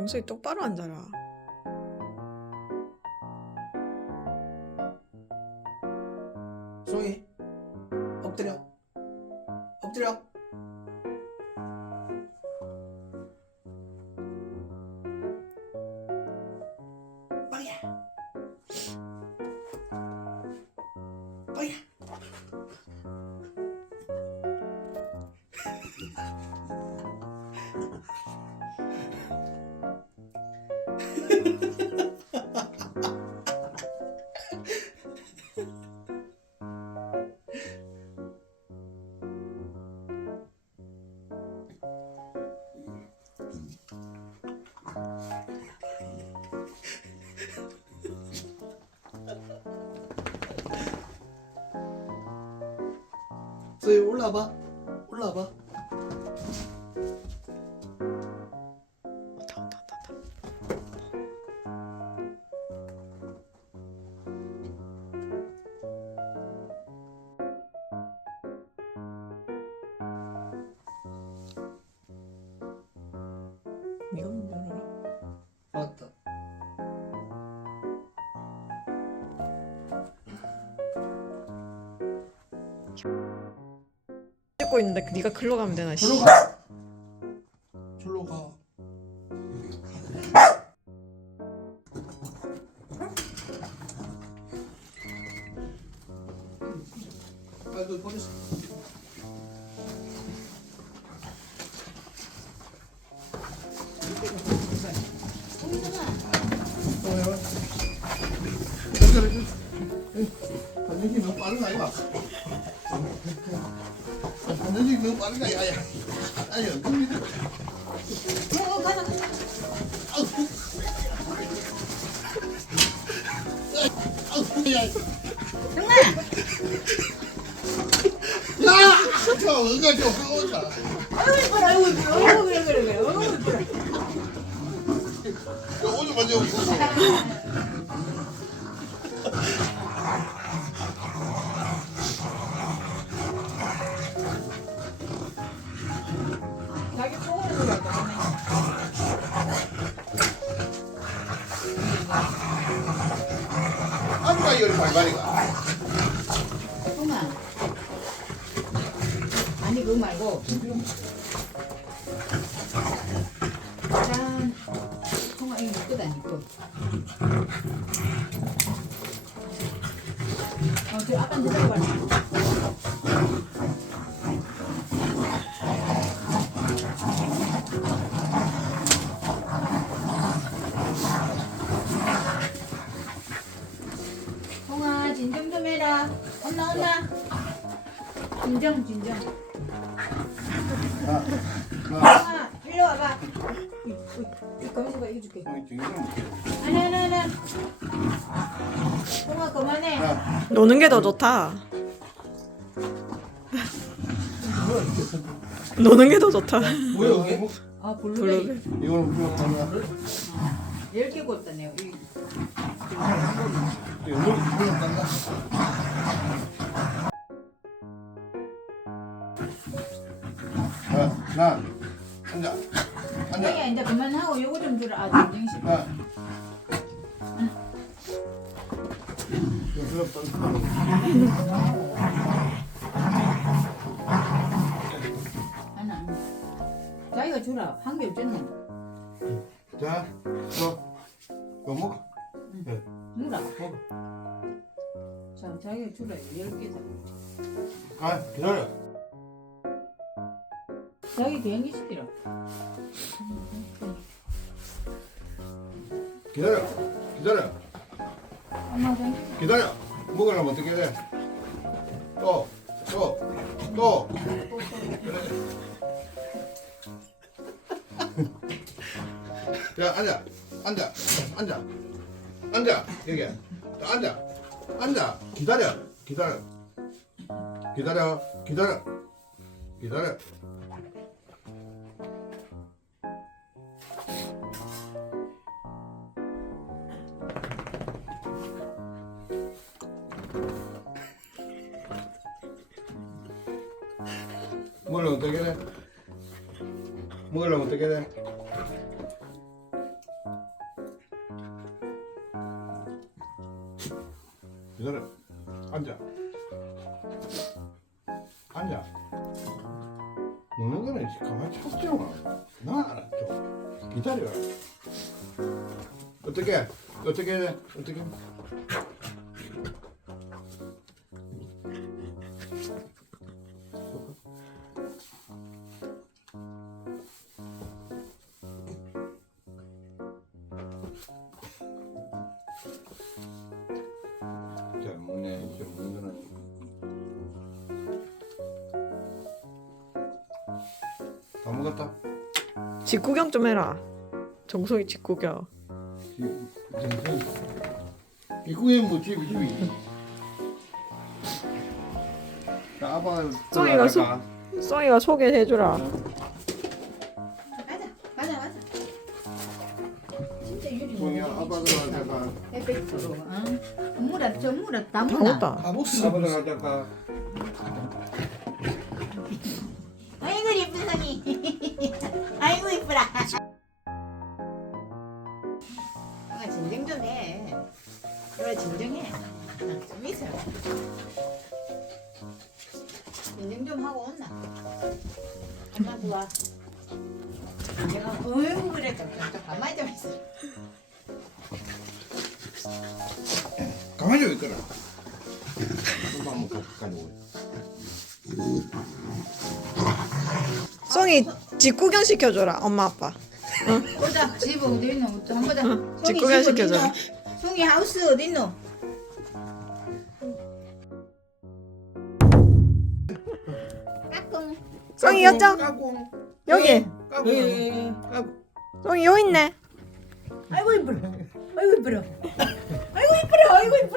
정수이 똑바로 앉아라. 송이 엎드려. 엎드려. 빨리야 소희 올라봐 올라봐 왔다 왔다 왔다. 왔다. 네가 문열 찍고 있는데 그 네가 글로 가면 되나? 씨. 절로 가 절로 가 아, 그 버렸어. 연결해 줘. 반전기 너무 빠른 거 아이가? 거 아이가? 아니, 연결이 어, 가자, 가자. 야! 저 응가 좀 하고자. 아이고, 이뻐라, 아이고, 이뻐라. 아이고, 그래, 그래, 그래. 아이고, 이뻐라. 오늘 먼저 오고. 발발이가. 형아. 아니, 그거 말고. 짠. 형아, 이거 못 끄다니까. 어, 저 아빠 들어가라. 홍아 진정 좀 엄마 엄마 진정 진정. 홍아 일로 와봐 이, 이, 이 가만있어 봐 이거 줄게. 아니 아니 아니 홍아 그만해 자, 노는 게 더 좋다. 노는 게 더 좋다. 뭐야 이게? 아 블루베리 블루베리. 이거는 무슨 거야? 열개 꽂다네요 이 이거 물 물은 딴 나 앉아, 앉아. 자기야 이제 그만하고 요거 좀 주라 아. 이거 딴다. 하나 안 자기가 주라 한개 어쨌노 자, 너, 이거 먹어. 네, 누라 먹어. 자 자기가 주라 열 개다 아, 기다려. 자기 비행기 시키라 기다려. 기다려. 엄마 비행기 기다려. 먹으려면 어떻게 돼? 또, 또, 또. 그래. 자, 앉아. 앉아. 앉아. 앉아. 여기. 자, 앉아. 앉아. 기다려. 기다려. 기다려. 기다려. 기다려. 먹으려면 어떻게 돼? 먹으려면 어떻게 돼? 기다려. 앉아. 앉아. 먹는 거는 이제 가만히 참지마. 나 알았죠. 기다려. 어떻게? 어떻게? 어떻게? 다 먹었다. 직구경 좀 해라. 정성이 직구경. 이구에 뭐 집이 집이. 자, 아빠 쫑이가 소-? 썽이가 소개해주라. 가자 가자 가자 진짜 유리 쫑이야, 아빠 들어갈까? 에펙트로 응? 물어 저 물어 다다 물어 먹다. 아빠? 아 진정 좀 하고 온나 엄마 좋아 내가 어이구 그래 좀, 좀, 좀 가만히 좀 있어 가만히 좀 있거라. 아빠 한번 가지고. 썽이 직구경 시켜줘라. 엄마 아빠. 보자 집 어디 있노 한번 보자 송이 집 어디 시켜줘. 송이 하우스 어디 있노 여쭤. 까꿍. 여기. 까꿍. 까꿍. 썽이 여기 있네. 아이고 이쁘라 아이고 이쁘라 아이고 이쁘라 아이고 이쁘라